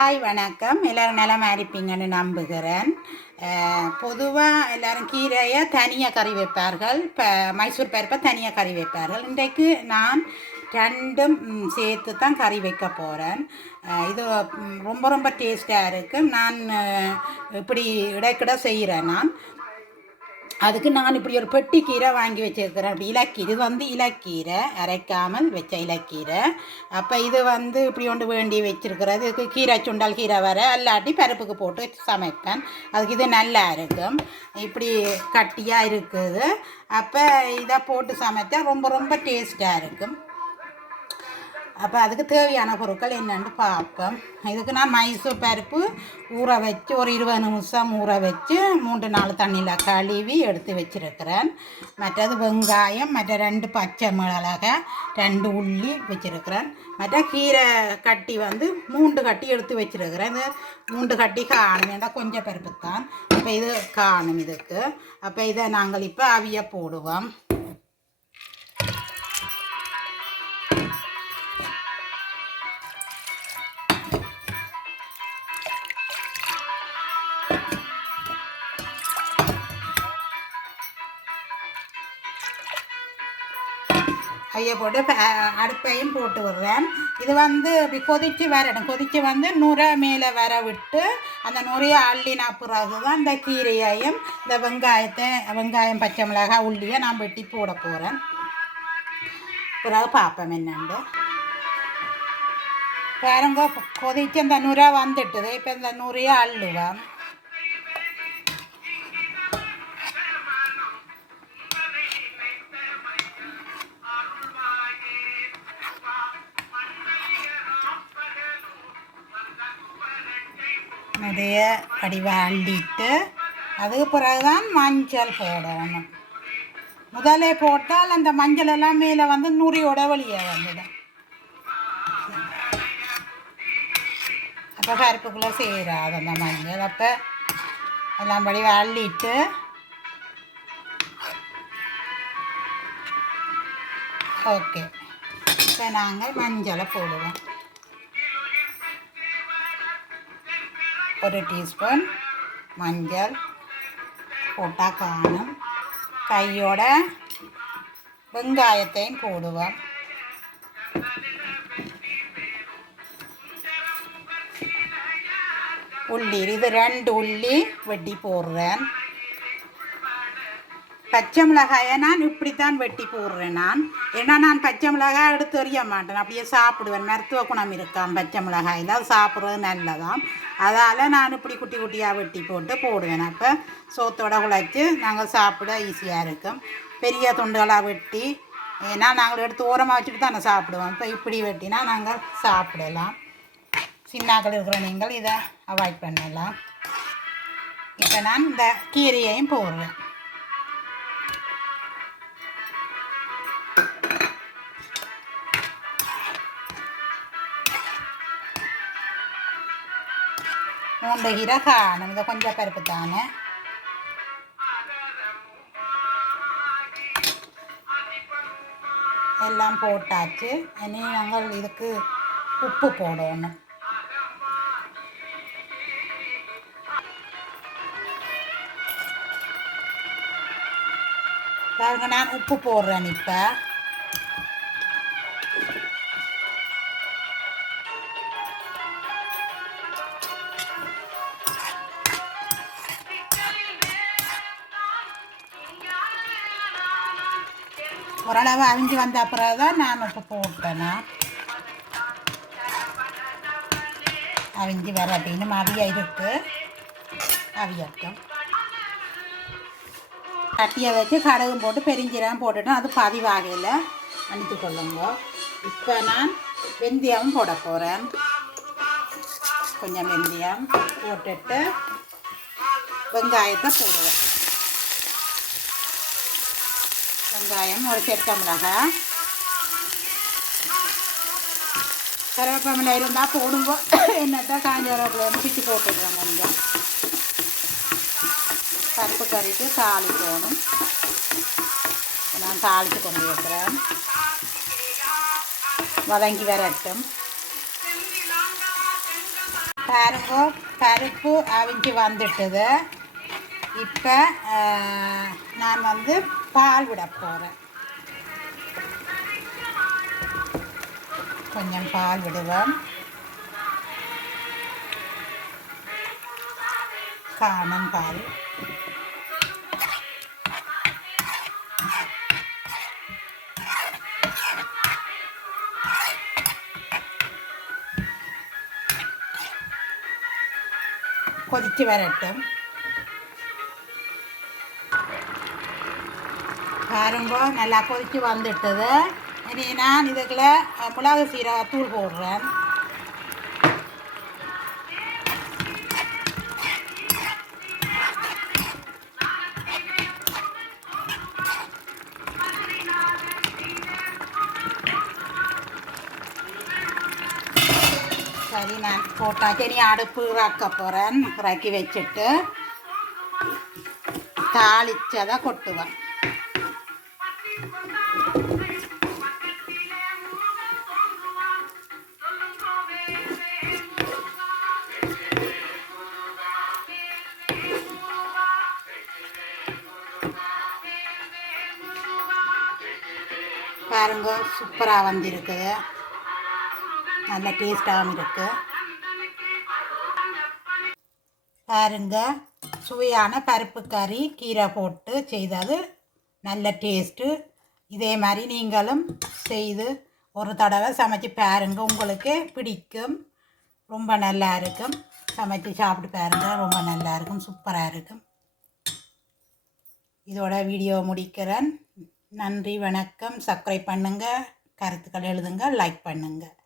Hi வணக்கம். எல்லோரும் நிலமா இருப்பீங்கன்னு நம்புகிறேன். பொதுவாக எல்லாரும் கீரையை தனியாக கறி வைப்பார்கள். இப்போ மைசூர் பருப்பை தனியாக கறி வைப்பார்கள். இன்றைக்கு நான் ரெண்டும் சேர்த்து தான் கறி வைக்க போகிறேன் இது ரொம்ப ரொம்ப டேஸ்ட்டாக இருக்குது நான் இப்படி இடைக்கிட செய்கிறேன் நான். அதுக்கு நான் இப்படி ஒரு பெட்டி கீரை வாங்கி வச்சிருக்கிறேன். அப்படி இலக்கீரை. இது வந்து இலக்கீரை. அரைக்காமல் வச்ச இலக்கீரை. அப்போ இது வந்து இப்படி ஒன்று வேண்டி வச்சிருக்கிறது. இதுக்கு கீரை சுண்டல் கீரை வர அல்லாட்டி பருப்புக்கு போட்டு சமைப்பேன். அதுக்கு இது நல்லா இருக்கும். இப்படி கட்டியாக இருக்குது. அப்போ இதை போட்டு சமைத்தா ரொம்ப ரொம்ப டேஸ்ட்டாக இருக்கும். அப்போ அதுக்கு தேவையான பொருட்கள் என்னென்னு பார்ப்போம். இதுக்கு நான் மைசூர் பருப்பு ஊற வச்சு ஒரு இருபது நிமிஷம் ஊற வச்சு மூன்று நாலு தண்ணியில் கழுவி எடுத்து வச்சுருக்கிறேன். மற்றது வெங்காயம் மற்ற ரெண்டு பச்சை மிளகாய் ரெண்டு உள்ளி வச்சுருக்கிறேன். மற்ற கீரை கட்டி வந்து மூன்று கட்டி எடுத்து வச்சுருக்கிறேன். இது மூன்று கட்டி காணும். ஏன்னா கொஞ்சம் பருப்பு தான். அப்போ இது காணும் இதுக்கு. அப்போ இதை நாங்கள் இப்போ அவிய போடுவோம். கையை போட்டு அடுப்பையும் போட்டு விடுறேன். இது வந்து இப்படி கொதித்து வரணும் கொதித்து வந்து நுரை மேலே வர விட்டு அந்த நுரையை அள்ளினா பிறகு தான் இந்த கீரையையும் இந்த வெங்காயத்தை வெங்காயம் பச்சை மிளகாய் உள்ளியை நான் வெட்டி போட போகிறேன் பிறகு பார்ப்போம் என்னண்டு பாருங்க கொதிச்சு இந்த நுரை வந்துட்டுது. இப்போ இந்த நுரையை அள்ளுவேன். நிறைய வடிவ அள்ளிட்டு அதுக்கு பிறகுதான் மஞ்சள் போடணும். முதலே போட்டால் அந்த மஞ்சள் எல்லாம் மேலே வந்து நுரியோட வெளியே வந்துடும். அப்போ பருப்புக்குள்ளே செய்கிறாது அந்த மஞ்சள். அப்போ எல்லாம் வடிவ அள்ளிட்டு ஓகே. இப்போ நாங்கள் மஞ்சளை போடுவோம். ஒரு டீஸ்பூன் மஞ்சள் போட்டால் காணும் கையோட வெங்காயத்தையும் போடுவோம் உள்ளி இது ரெண்டு உள்ளி வெட்டி போடுறேன் பச்சை மிளகாயை நான் இப்படித்தான் வெட்டி போடுறேன் நான். ஏன்னா நான் பச்சை மிளகாய் எடுத்து எறிய மாட்டேன். அப்படியே சாப்பிடுவேன். மருத்துவ குணம் இருக்கான் பச்சை மிளகாயில். அது சாப்பிட்றது நல்லதாம். அதால் நான் இப்படி குட்டி குட்டியாக வெட்டி போட்டு போடுவேன். அப்போ சோத்தோட குழைச்சி நாங்கள் சாப்பிட ஈஸியாக இருக்கும். பெரிய துண்டுகளாக வெட்டி ஏன்னா நாங்கள் எடுத்து ஓரமாக வச்சுட்டு தானே சாப்பிடுவோம். இப்போ இப்படி வெட்டினா நாங்கள் சாப்பிடலாம். சின்னாக்கள் இருக்கிற நீங்கள் இதை அவாய்ட் பண்ணலாம். இப்போ நான் இந்த கீரையையும் போடுவேன் மூன்று கீரை காணும் இதை கொஞ்சம் பருப்பு தானே? எல்லாம் போட்டாச்சு. இனி நாங்கள் இதுக்கு உப்பு போடணும். பாருங்க நான் உப்பு போடுறேன் இப்போ. ஓரளவு அவிஞ்சு வந்த அப்புறம் தான் நான் உப்பு போட்டேனா? அவிஞ்சு வர அப்படின்னு அவிய இருக்கு. அவியட்டும் கட்டியை வச்சு கடுகும் போட்டு பெருஞ்சீரகம் போட்டுட்டோம். அது பதிவாகையில் அனுப்பி கொள்ளுங்க. இப்போ நான் வெந்தயம் போட போகிறேன் கொஞ்சம் வெந்தயம் போட்டுட்டு வெங்காயத்தை போடுவேன். வெங்காயம் ஒரு செத்த மிளகாய் கருவேப்பமில்லை இருந்தால் போடுங்க. என்னத்தான் காஞ்ச கருவேப்பிலை பிச்சு போட்டுடுறோம் கொஞ்சம் பருப்பு கறிக்கு தாளிக்கணும். நான் தாளித்து கொண்டு வைக்கிறேன். வதங்கி வரட்டும். பருப்பு பருப்பு அவிஞ்சு வந்துட்டுது. இப்போ நான் வந்து பால் விட போகிறேன் கொஞ்சம் பால் விடுவோம் காணும் பால். கொதித்து வரட்டும். பாருங்கோ நல்லா கொதிச்சு வந்துட்டது. இனி நான் இதுக்குள்ள மிளகு சீரக தூள் போடுறேன். சரி நான் போட்டாச்சு. இனி அடுப்பு இறக்க போகிறேன் இறக்கி வச்சுட்டு தாளிச்சதை கொட்டுவேன். பாருங்க சூப்பராக வந்திருக்குது நல்ல டேஸ்டாகவும் இருக்கு பாருங்க சுவையான பருப்பு கறி கீரை போட்டு செய்தது நல்ல டேஸ்ட்டு இதே மாதிரி நீங்களும் செய்து ஒரு தடவை சமைச்சு பாருங்க. உங்களுக்கு பிடிக்கும். ரொம்ப நல்லா இருக்கும். சமைச்சு சாப்பிட்டு பாருங்க. ரொம்ப நல்லா இருக்கும். சூப்பராக இருக்கும். இதோட வீடியோ முடிக்கிறேன். நன்றி வணக்கம். சப்ஸ்கிரைப் பண்ணுங்கள் கருத்துக்கள் எழுதுங்க. லைக் பண்ணுங்கள்